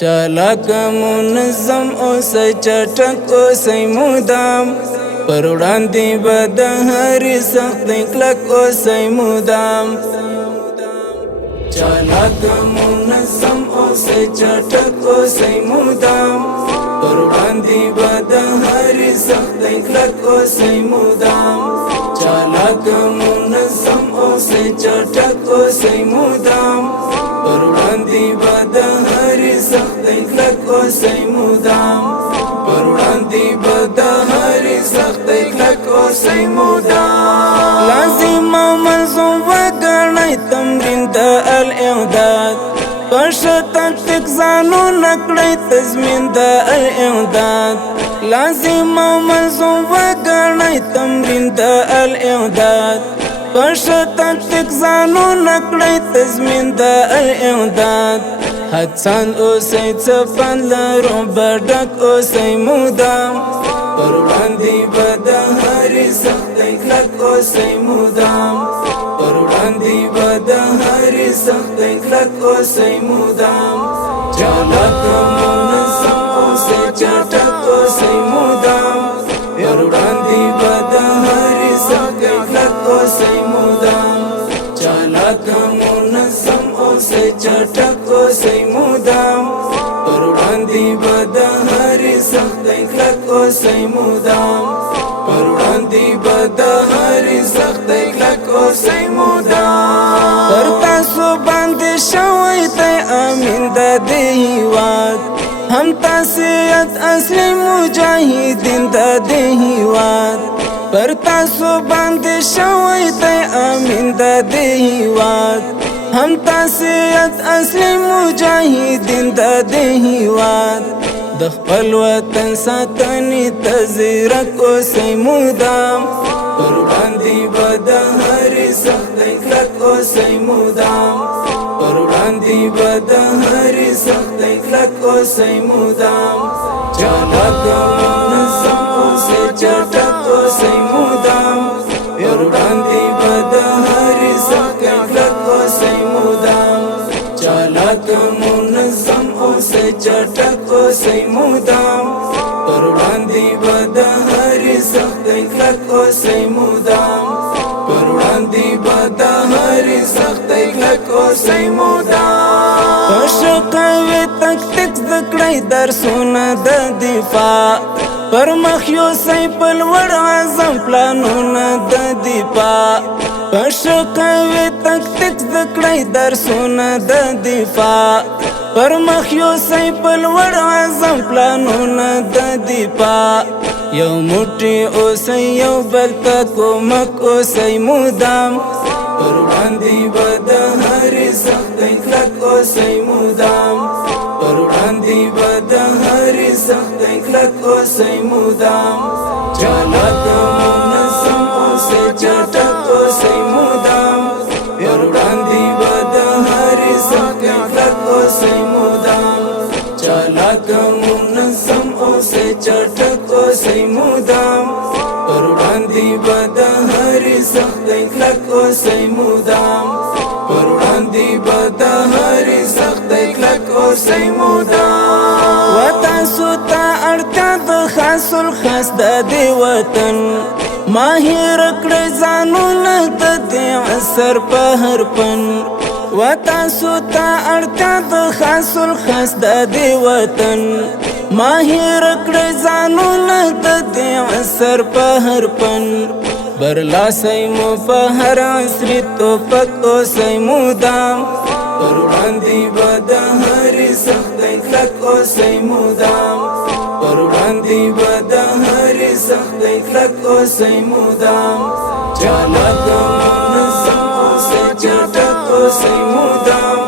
चालाक منظم اوسئ چټک اوسئ مدام پر وړاندې به د هرې سختۍ کلک اوسئ مدام چالاک منظم اوسئ چټک اوسئ مدام پر وړاندې به د هرې سختۍ کلک اوسئ مدام چالاک منظم اوسئ چټک اوسئ مدام پر وړاندې به د هرې سختۍ کلک اوسئ مدام پر وړاندې به د هرې سختۍ کلک اوسئ مدام لازم او ملزوم وګڼئ تمرین د الاعداد پر ښه تکتیک ځانونه کړئ تضمین د الاعداد لازم او ملزوم وګڼئ تمرین د الاعداد پر ښه تکتیک ځانونه کړئ تضمین د الاعداد هڅاند اوسئ څه فن لرو به ډک اوسئ مدام پر وړاندې به د هرې سختۍ کلک اوسئ مدام پر وړاندې به د هرې سختۍ کلک اوسئ مدام چالاک منظم اوسئ چټک اوسئ مدام پر وړاندې به د هرې سختۍ کلک اوسئ مدام چالاک منظم اوسئ چټک اوسئ مدام پر وړاندې به د هرې سختۍ کلک اوسئ مدام پر وړاندې به د هرې سختۍ کلک اوسئ مدام پر تاسو باندې شوی دی امین د دې هېواد هم تاسیت اصلي مجاهدین د دې هېواد پر تاسو باندې شوی دی امین د دې هېواد هم تاسیت اصلي مجاهدین د دې هېواد د خپل وطن ساتنې ته ځیرک اوسئ مدام پر وړاندې به د هرې سختۍ کلک اوسئ مدام پر وړاندې به د هرې سختۍ کلک اوسئ مدام چالاک منظم اوسئ چټک اوسئ مدام پر وړاندې به د هرې سختۍ کلک اوسئ مدام چالاک منظم اوسئ چټک اوسئ مدام پر وړاندې به د هرې سختۍ کلک اوسئ مدام پر وړاندې به د هرې سختۍ کلک اوسئ مدام په ښه قوي تکتیک زده کړئ درسونه د دفاع پر مخ یوسئ په لوړ عزم پلانونه د دفاع په ښه قوي تکتیک زده کړئ درسونه د دفاع پر مخ یوسئ په لوړ عزم پلانونه د دفاع یو موټی اوسئ یو بل ته کومک اوسئ مدام پر وړاندې به د هرې سختۍ کلک اوسئ مدام پر وړاندې به د هرې سختۍ کلک اوسئ مدام چالاک منظم اوسئ چټک اوسئ مدام پر وړاندې به د هرې سختۍ کلک اوسئ مدام چالاک منظم اوسئ چټک اوسئ مدام پر وړاندې به د هرې سختۍ کلک اوسئ مدام پر وړاندې به د هرې سختۍ کلک اوسئ مدام و تاسو ته اړتیا د خاص الخاص د دې وطن ماهر کړئ ځانونه د دې عصر په هر پن و تاسو ته اړتیا د خاص الخاص د دې وطن ماهر کړئ ځانونه د دې عصر په هر پن برلاسئ مو په هر عصري توپک اوسئ مدام پر وړاندې به د هرې سختۍ کلک اوسئ مدام پر وړاندې به د هرې سختۍ کلک اوسئ مدام چالاک منظم اوسئ چټک اوسئ مدام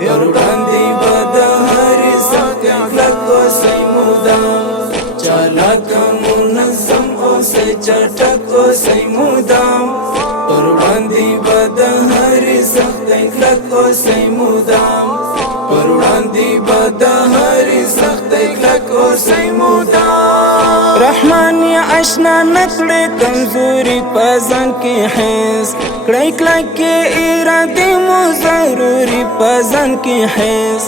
پر وړاندې به د هرې سختۍ کلک اوسئ مدام چالاک منظم اوسئ چټک اوسئ مدام پر وړاندې به د هرې سختۍ کلک اوسئ مدام پر وړاندې به د هرې سختۍ کلک اوسئ مدام رحمان یا اشنا نکړې کمزوري په ځان کې حیث کړئ کلکې ارادې مو ضروري په ځان کې حیث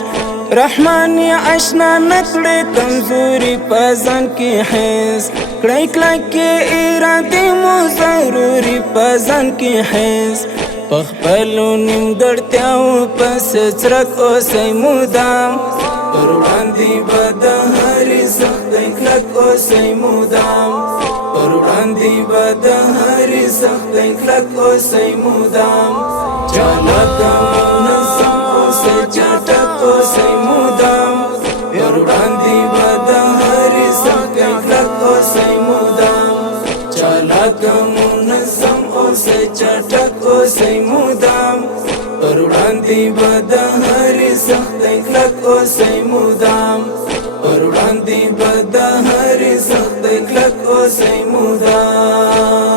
رحمان یا اشنا نکړې کمزوري پزان کې حیز کړای کلکې اراده مو ضروري پزان کې حیز پخپلو نیمګړتیاو پس څرک اوسئ مدام پر وړاندې به د هرې سختۍ کلک اوسئ مدام پر وړاندې به د هرې سختۍ کلک اوسئ مدام چالاک منظم اوسئ چټک اوسئ مدام پر وړاندې به د هرې سختۍ کلک اوسئ مدام چالاک منظم اوسئ چټک اوسئ مدام پر وړاندې به د هرې سختۍ کلک اوسئ مدام پر وړاندې به د هرې سختۍ کلک اوسئ مدام